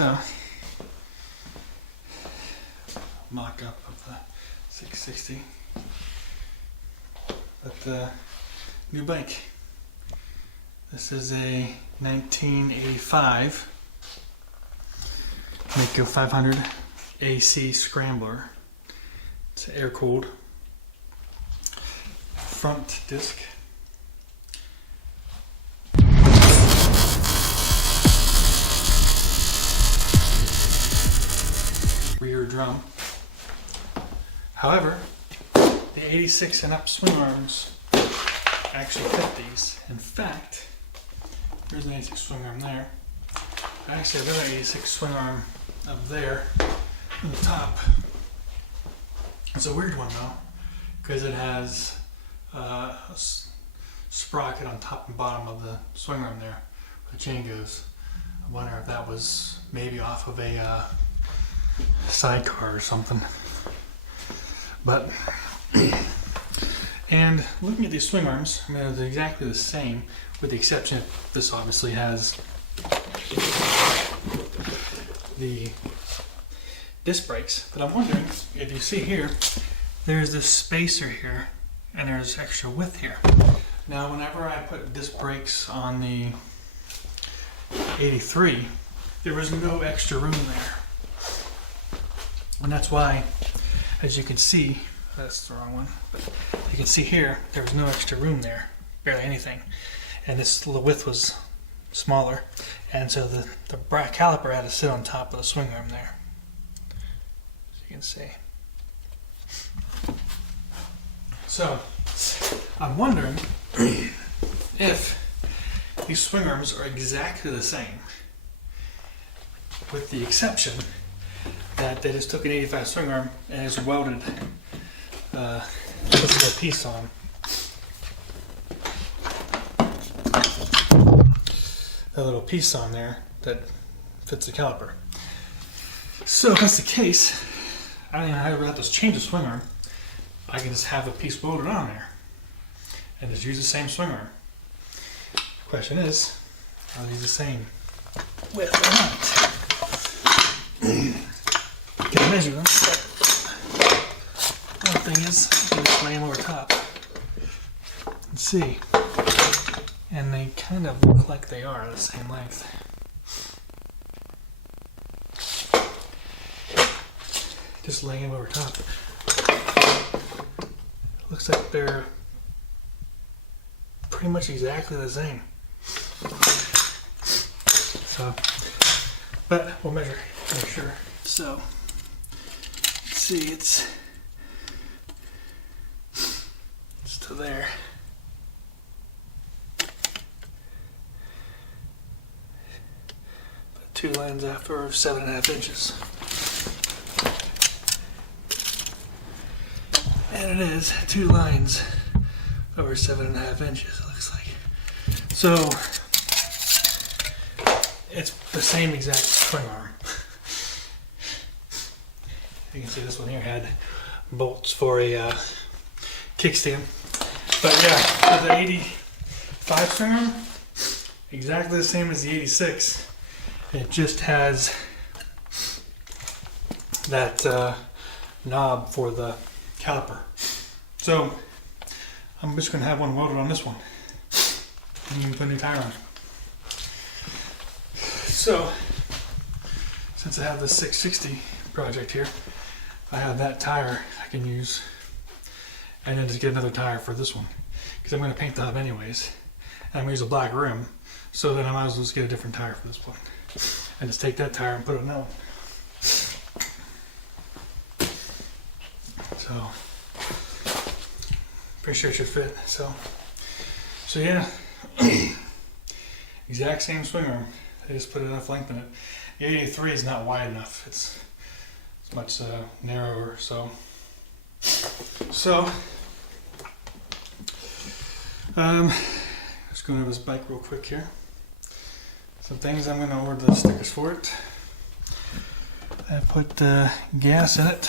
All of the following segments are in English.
So, mock-up of the 660. But new bike. This is a 1985 Maico 500 AC Scrambler. It's air-cooled. Front disc. Rear drum. However, the 86 and up swing arms actually fit these. In fact, there's an 86 swing arm there. I actually have another 86 swing arm up there on the top. It's a weird one though, because it has a sprocket on top and bottom of the swing arm there where the chain goes. I wonder if that was maybe off of a sidecar or something. But and looking at these swing arms, I mean, they're exactly the same, with the exception of this obviously has the disc brakes. But I'm wondering if you see here, there's this spacer here, and there's extra width here. Now, whenever I put disc brakes on the 83, there was no extra room there. And that's why, as you can see, that's the wrong one, but you can see here, there was no extra room there, barely anything. And this little width was smaller, and so the caliper had to sit on top of the swing arm there, as you can see. So, I'm wondering if these swing arms are exactly the same, with the exception that they just took an 85 swing arm and just welded this little piece on. That little piece on there that fits the caliper. So if that's the case, I don't even have to change the swing arm. I can just have a piece welded on there and just use the same swing arm. Question is, are these the same width or not? Can I measure them? One thing is, you can just lay them over top and see. And they kind of look like they are the same length. Just laying them over top. Looks like they're pretty much exactly the same. So, but we'll measure, make sure. So, let's see, it's to there. But 2 lines after 7.5 inches. And it is 2 lines over 7.5 inches, it looks like. So, it's the same exact swing arm. You can see this one here had bolts for a kickstand. But yeah, for the 85 swing arm, exactly the same as the 86. It just has that knob for the caliper. So I'm just going to have one welded on this one. And you can put a new tire on. So since I have this 660 project here, I have that tire I can use, and then just get another tire for this one, because I'm going to paint the hub anyways, and I'm going to use a black rim, so then I might as well just get a different tire for this one and just take that tire and put it on that one. So pretty sure it should fit. So yeah, exact same swing arm. They just put enough length in it. The 83 is not wide enough. It's much narrower. So just going over this bike real quick here. Some things I'm going to order the stickers for it. I put gas in it.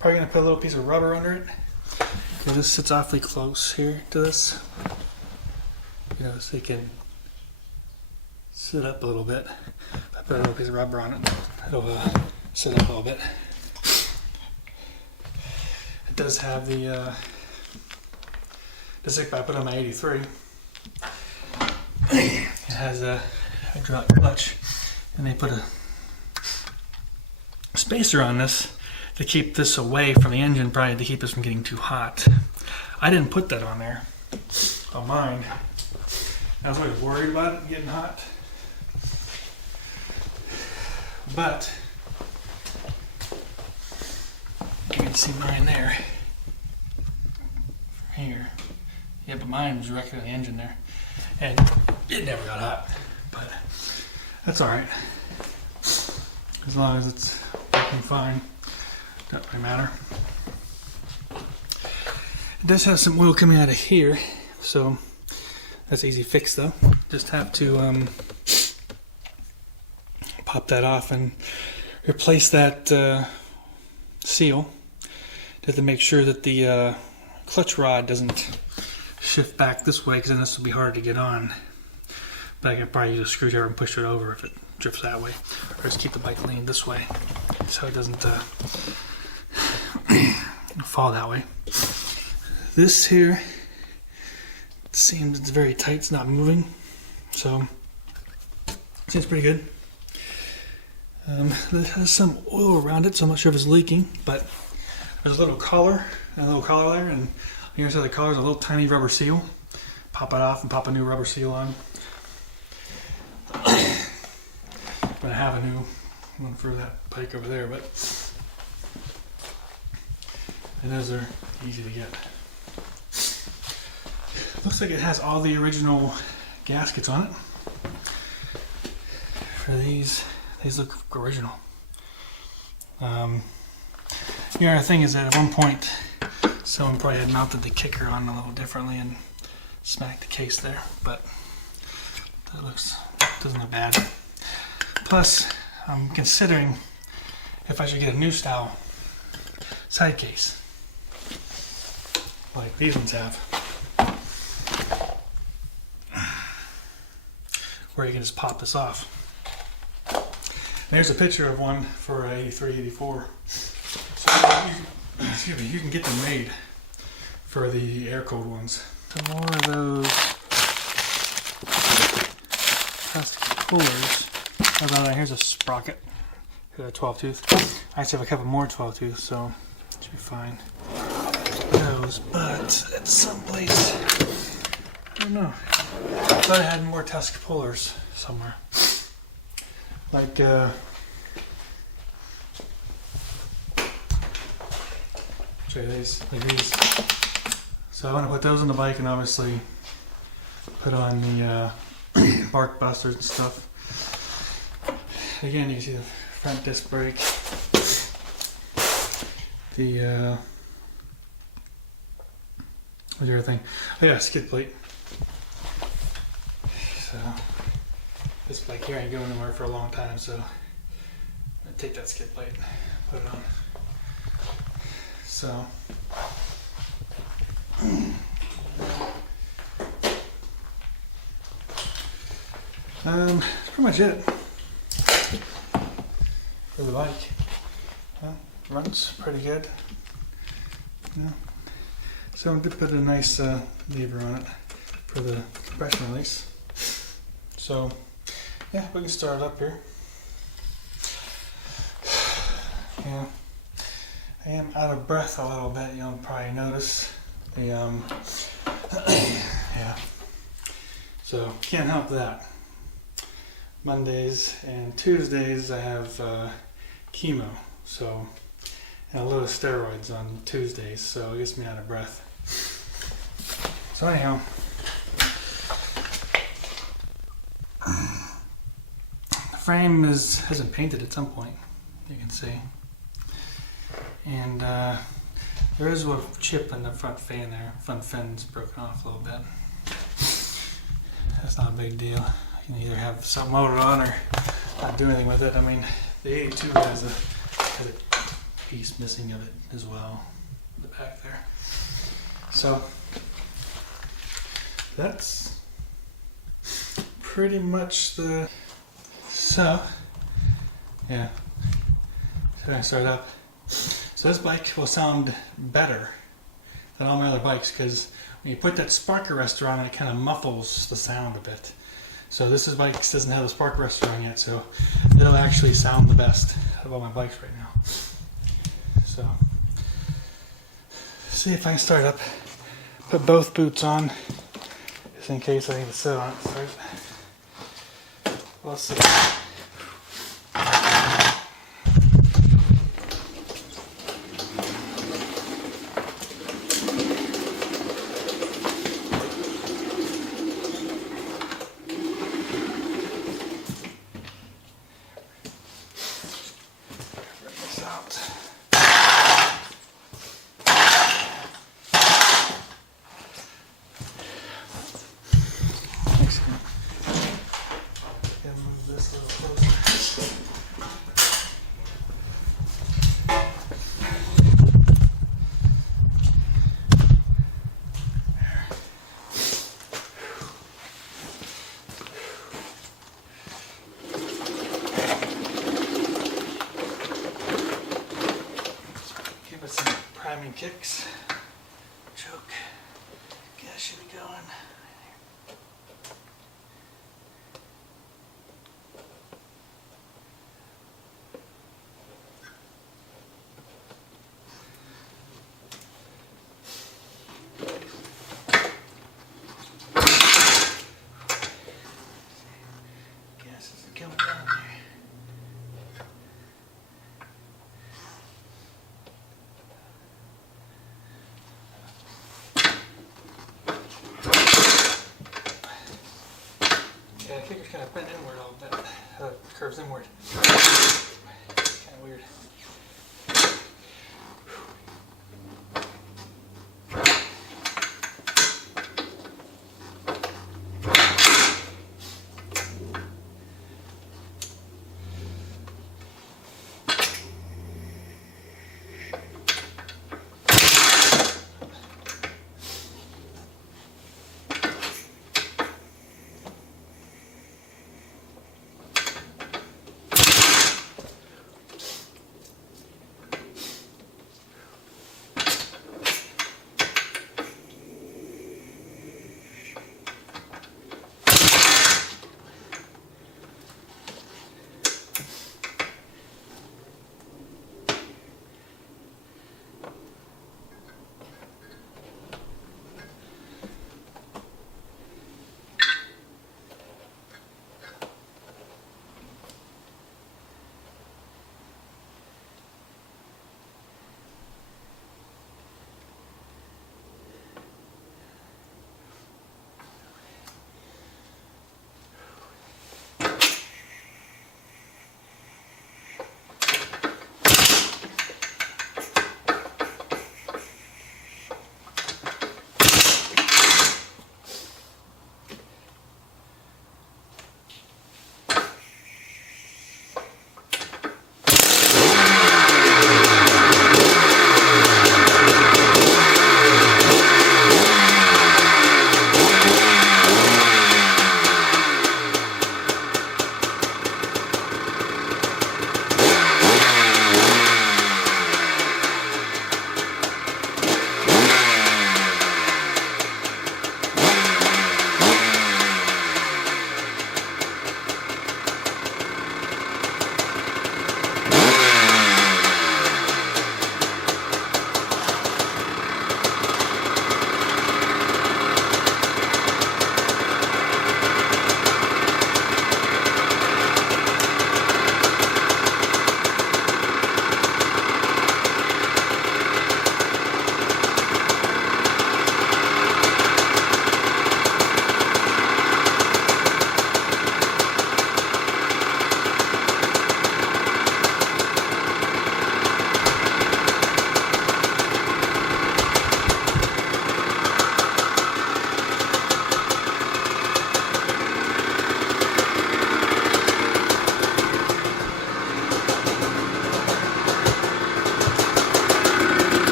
Probably going to put a little piece of rubber under it, because this sits awfully close here to this. You know, so you can sit up a little bit. If I put a little piece of rubber on it, it'll sit up a little bit. It does have the zip I put on my 83. It has a hydraulic clutch, and they put a spacer on this to keep this away from the engine, probably to keep this from getting too hot. I didn't put that on there, on mine. I was always worried about it getting hot. But you can see mine there. From here. Yeah, but mine was directly on the engine there. And it never got hot. But that's alright. As long as it's working fine. Doesn't really matter. It does have some oil coming out of here, so that's easy fix though. Just have to pop that off and replace that seal. Just to make sure that the clutch rod doesn't shift back this way, because then this will be hard to get on. But I can probably use a screwdriver and push it over if it drifts that way, or just keep the bike leaning this way so it doesn't fall that way. This here seems it's very tight, it's not moving, so seems pretty good. It has some oil around it, so I'm not sure if it's leaking, but there's a little collar and a little collar there, and here's how the collar is a little tiny rubber seal. Pop it off and pop a new rubber seal on. But I have a new one for that bike over there, but and those are easy to get. Looks like it has all the original gaskets on it. For these look original. The other thing is that at one point someone probably had mounted the kicker on a little differently and smacked the case there, but that doesn't look bad. Plus, I'm considering if I should get a new style side case, like these ones have, where you can just pop this off. And here's a picture of one for a 83, 84. So you can get them made for the air-cooled ones. Some more of those plastic pullers. Here's a sprocket. Here's a 12 tooth. I actually have a couple more 12 tooth, so it should be fine. Those, but at some place, I don't know. I thought I had more Tusk pullers somewhere. Like, show you these, like these. So I want to put those on the bike and obviously put on the bark busters and stuff. Again, you can see the front disc brake, the what's the other thing? Oh yeah, skid plate. So this bike here ain't going nowhere for a long time, so I'm gonna take that skid plate, put it on. So that's pretty much it for the bike. Runs pretty good. Yeah. So I'm going to put a nice lever on it for the compression release. So yeah, we can start it up here. Yeah, I am out of breath a little bit. You'll probably notice. The yeah. So can't help that. Mondays and Tuesdays I have chemo, so and a load of steroids on Tuesdays, so it gets me out of breath. So anyhow, the frame hasn't painted at some point, you can see, and there is a chip in the front fan there. Front fin's broken off a little bit. That's not a big deal. You can either have something molded on or not do anything with it. I mean, the 82 has a piece missing of it as well, in the back there. So that's pretty much the... So, yeah. So I start up. So this bike will sound better than all my other bikes because when you put that spark arrestor on it kind of muffles the sound a bit. So this bike doesn't have the spark arrestor on yet, so it'll actually sound the best of all my bikes right now. So, see if I can start up. Put both boots on, just in case I need to sit on it first. Let's see. Kicks, choke, gas should be going. Gas isn't coming down there. Yeah, I think it's kind of bent inward a little bit. Curves inward. Kind of weird.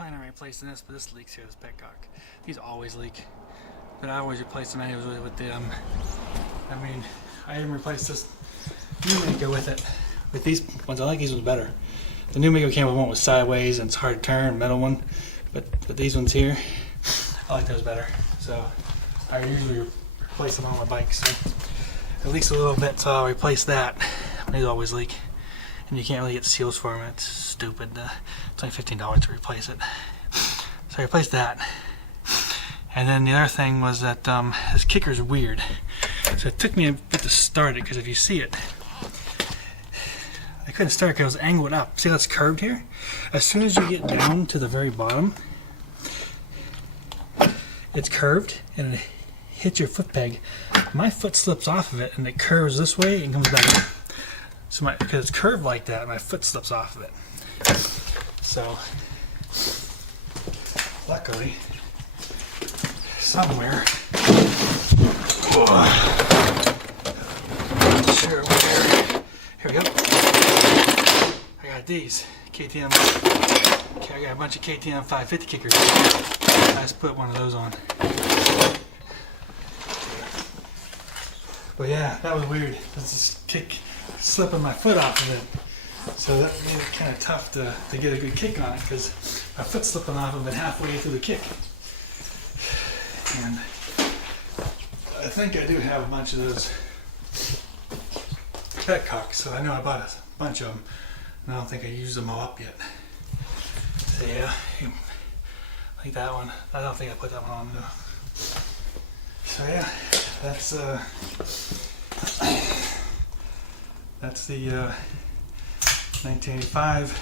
planning on replacing this, but this leaks here, this petcock. These always leak. But I always replace them anyways with the, I mean, I even replaced this new Maico with it. With these ones, I like these ones better. The new Maico came with one was sideways and it's hard to turn, metal one. But these ones here, I like those better. So I usually replace them on my bike. So at least a little bit, so I'll replace that. These always leak. And you can't really get seals for them. It's stupid. It's only $15 to replace it. So I replaced that. And then the other thing was that this kicker's weird. So it took me a bit to start it, because if you see it, I couldn't start it because it was angled up. See how it's curved here? As soon as you get down to the very bottom, it's curved and it hits your foot peg. My foot slips off of it and it curves this way and comes back up. So because it's curved like that, my foot slips off of it. So luckily, somewhere, sure where, here we go. I got these KTM. Okay, I got a bunch of KTM 550 kickers. I just put one of those on. But yeah, that was weird. This kick slipping my foot off of it. So that made it kind of tough to get a good kick on it, because my foot's slipping off of it halfway through the kick. And I think I do have a bunch of those petcocks, so I know I bought a bunch of them. And I don't think I used them all up yet. So yeah, like that one. I don't think I put that one on though. So yeah, that's the 1985